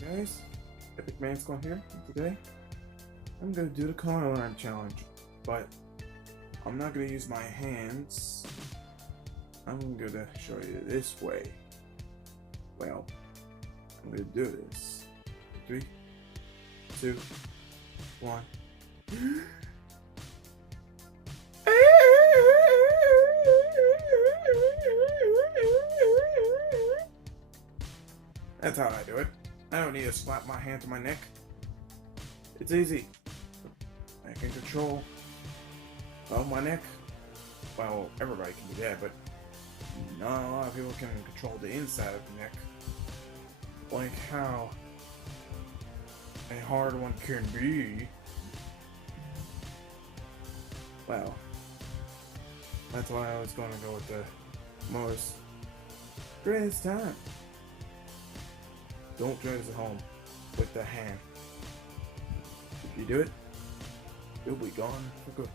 Guys, Epic Manscon here. Today, I'm gonna do the car alarm challenge, but I'm not gonna use my hands. I'm gonna show you this way. Well, I'm gonna do this. 3, 2, 1. That's how I do it. I don't need to slap my hand to my neck. It's easy. I can control my neck. Well, everybody can do that, but not a lot of people can control the inside of the neck. Like how a hard one can be. Well, that's why I was going to go with the most greatest time. Don't try this at home with the hand. If you do it, you'll be gone for good.